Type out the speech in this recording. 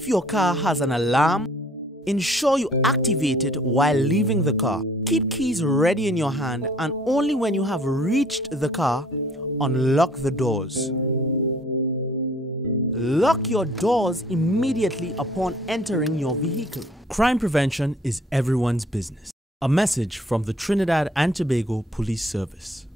If your car has an alarm, ensure you activate it while leaving the car. Keep keys ready in your hand, and only when you have reached the car, unlock the doors. Lock your doors immediately upon entering your vehicle. Crime prevention is everyone's business. A message from the Trinidad and Tobago Police Service.